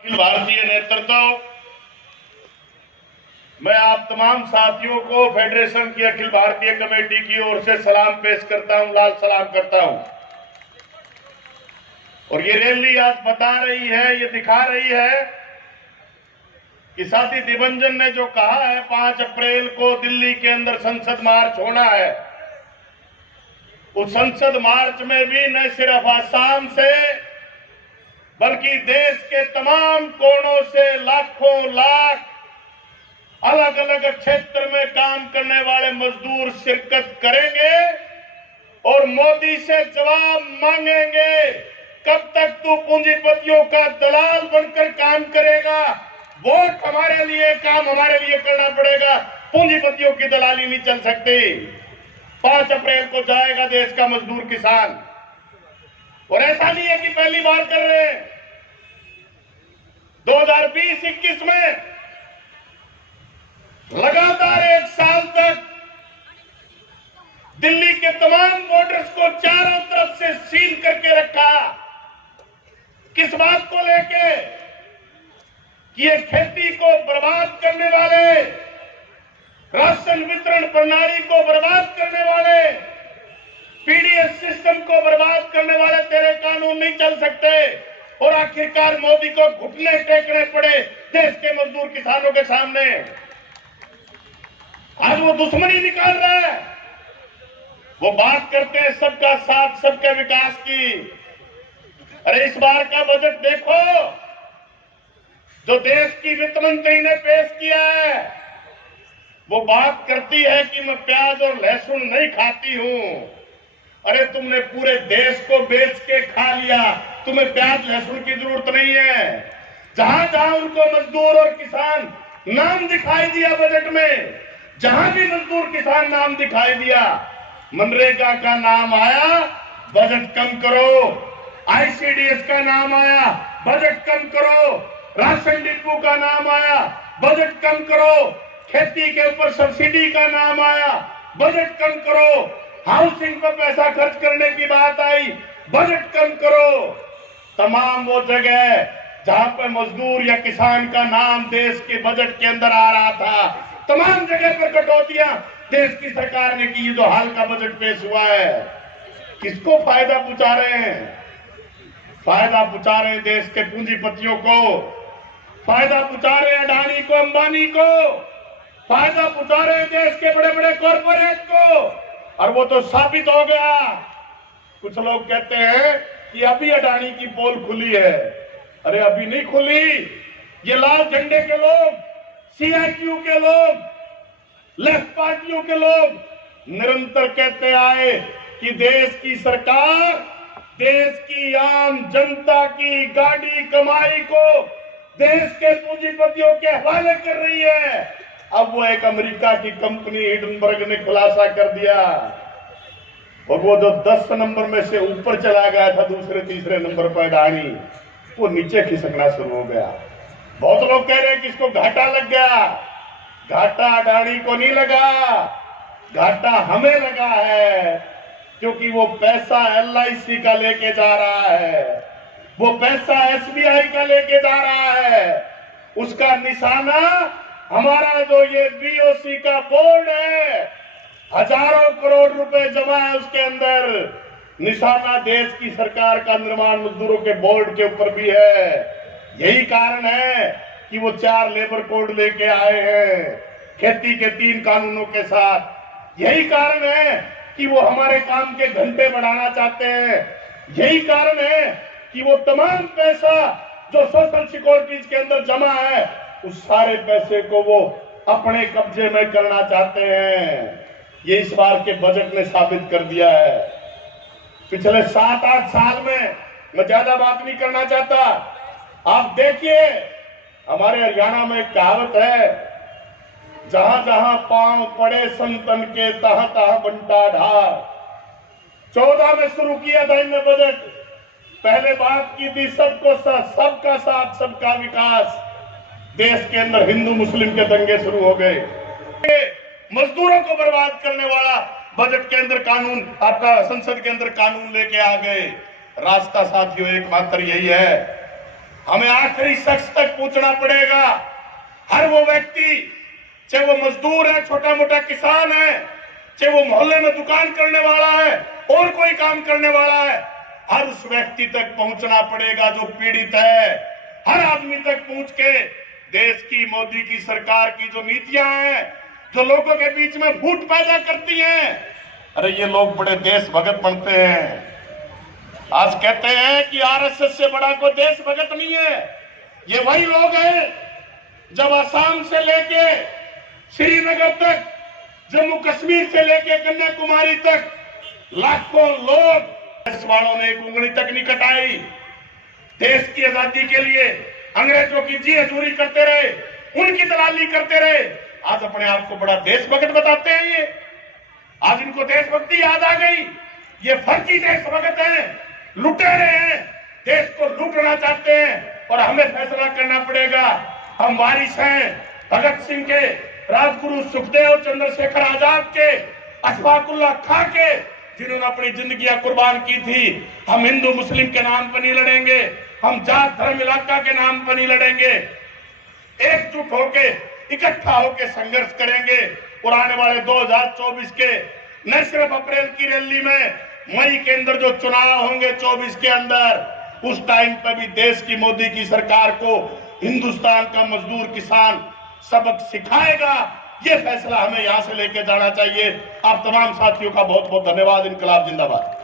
अखिल भारतीय नेतृत्व, मैं आप तमाम साथियों को फेडरेशन की अखिल भारतीय कमेटी की ओर से सलाम पेश करता हूं, लाल सलाम करता हूं। और ये रैली आज बता रही है, ये दिखा रही है कि साथी दिवंजन ने जो कहा है 5 अप्रैल को दिल्ली के अंदर संसद मार्च होना है, उस संसद मार्च में भी न सिर्फ आसाम से बल्कि देश के तमाम कोनों से लाखों लाख अलग अलग क्षेत्र में काम करने वाले मजदूर शिरकत करेंगे और मोदी से जवाब मांगेंगे, कब तक तू पूंजीपतियों का दलाल बनकर काम करेगा? वोट हमारे लिए, काम हमारे लिए करना पड़ेगा, पूंजीपतियों की दलाली नहीं चल सकती। 5 अप्रैल को जाएगा देश का मजदूर किसान। और ऐसा नहीं है कि पहली बार कर रहे हैं। 2020-21 में लगातार 1 साल तक दिल्ली के तमाम बॉर्डर्स को चारों तरफ से सील करके रखा। किस बात को लेके कि ये खेती को बर्बाद करने वाले, राशन वितरण प्रणाली को बर्बाद करने वाले, पीडीएस सिस्टम को बर्बाद करने वाले तेरे कानून नहीं चल सकते। और आखिरकार मोदी को घुटने टेकने पड़े देश के मजदूर किसानों के सामने। आज वो दुश्मनी निकाल रहा है। वो बात करते हैं सबका साथ, सबके विकास की। अरे इस बार का बजट देखो जो देश की वित्त मंत्री ने पेश किया है, वो बात करती है कि मैं प्याज और लहसुन नहीं खाती हूं। अरे तुमने पूरे देश को बेच के खा लिया, तुम्हें प्याज लहसुन की जरूरत नहीं है। जहां जहां उनको मजदूर और किसान नाम दिखाई दिया बजट में, जहां भी मजदूर किसान नाम दिखाई दिया, मनरेगा का नाम आया, बजट कम करो। आईसीडीएस का नाम आया, बजट कम करो। राशन डिपो का नाम आया, बजट कम करो। खेती के ऊपर सब्सिडी का नाम आया, बजट कम करो। हाउसिंग पर पैसा खर्च करने की बात आई, बजट कम करो। तमाम वो जगह जहां पर मजदूर या किसान का नाम देश के बजट के अंदर आ रहा था, तमाम जगह पर कटौतियां देश की सरकार ने की। जो हाल का बजट पेश हुआ है, किसको फायदा पहुंचा रहे हैं? फायदा पहुंचा रहे हैं देश के पूंजीपतियों को, फायदा पहुंचा रहे हैं अडानी को, अंबानी को, फायदा पहुंचा रहे हैं देश के बड़े बड़े कॉर्पोरेट को। और वो तो साबित हो गया। कुछ लोग कहते हैं कि अभी अडानी की पोल खुली है। अरे अभी नहीं खुली। ये लाल झंडे के लोग, सीआईक्यू के लोग, लेफ्ट पार्टियों के लोग निरंतर कहते आए कि देश की सरकार देश की आम जनता की गाड़ी कमाई को देश के पूंजीपतियों के हवाले कर रही है। अब वो एक अमेरिका की कंपनी हिडनबर्ग ने खुलासा कर दिया, और वो जो 10 नंबर में से ऊपर चला गया था, दूसरे तीसरे नंबर पर अडानी, वो नीचे खिसकना शुरू हो गया। बहुत लोग कह रहे हैं कि इसको घाटा लग गया। घाटा अडानी को नहीं लगा, घाटा हमें लगा है, क्योंकि वो पैसा एलआईसी का लेके जा रहा है, वो पैसा एसबीआई का लेके जा रहा है। उसका निशाना हमारा जो ये बीओसी का बोर्ड है, हजारों करोड़ रुपए जमा है उसके अंदर। निशाना देश की सरकार का निर्माण मजदूरों के बोर्ड के ऊपर भी है। यही कारण है कि वो 4 लेबर कोड लेके आए हैं खेती के 3 कानूनों के साथ। यही कारण है कि वो हमारे काम के घंटे बढ़ाना चाहते हैं। यही कारण है कि वो तमाम पैसा जो सोशल सिक्योरिटीज के अंदर जमा है, उस सारे पैसे को वो अपने कब्जे में करना चाहते हैं। ये इस बार के बजट ने साबित कर दिया है। पिछले 7-8 साल में, मैं ज्यादा बात नहीं करना चाहता, आप देखिए हमारे हरियाणा में एक कहावत है, जहां जहां पांव पड़े संतन के तह तह बंटा ढार। 14 में शुरू किया था इनने बजट। पहले बात की थी सबको सबका साथ सबका विकास। देश के अंदर हिंदू मुस्लिम के दंगे शुरू हो गए। मजदूरों को बर्बाद करने वाला बजट के अंदर कानून, आपका संसद के अंदर कानून लेके आ गए। रास्ता साथियों एकमात्र यही है हमें आखिरी शख्स तक पूछना पड़ेगा। हर वो व्यक्ति, चाहे वो मजदूर है, छोटा मोटा किसान है, चाहे वो मोहल्ले में दुकान करने वाला है और कोई काम करने वाला है, हर उस व्यक्ति तक पहुंचना पड़ेगा जो पीड़ित है। हर आदमी तक पहुंच के देश की, मोदी की सरकार की जो नीतियां हैं, जो लोगों के बीच में फूट पैदा करती हैं, अरे ये लोग बड़े देशभक्त बनते हैं। आज कहते हैं कि आरएसएस से बड़ा कोई देशभक्त नहीं है। ये वही लोग हैं जब असम से लेके श्रीनगर तक, जम्मू कश्मीर से लेके कन्याकुमारी तक लाखों लोग, देश वालों ने एक उंगली तक नहीं कटाई। देश की आजादी के लिए अंग्रेजों की जी हजूरी करते रहे, उनकी दलाली करते रहे। आज अपने आप को बड़ा देशभक्त बताते हैं ये। आज इनको देशभक्ति याद आ गई। ये फर्जी देशभक्त हैं, लुटेरे हैं, देश को लूटना चाहते हैं। और हमें फैसला करना पड़ेगा। हम वारिस हैं भगत सिंह के, राजगुरु सुखदेव, चंद्रशेखर आजाद के, अशफाकुल्लाह खां के, जिन्होंने अपनी जिंदगियां कुर्बान की थी। हम हिंदू मुस्लिम के नाम पर नहीं लड़ेंगे, हम जात धर्म इलाका के नाम पर नहीं लड़ेंगे। एकजुट होके, इकट्ठा होके संघर्ष करेंगे। और आने वाले 2024 के न सिर्फ अप्रैल की रैली में, मई के अंदर जो चुनाव होंगे 24 के अंदर, उस टाइम पर भी देश की, मोदी की सरकार को हिंदुस्तान का मजदूर किसान सबक सिखाएगा। ये फैसला हमें यहां से लेके जाना चाहिए। आप तमाम साथियों का बहुत बहुत धन्यवाद। इनकलाब जिंदाबाद।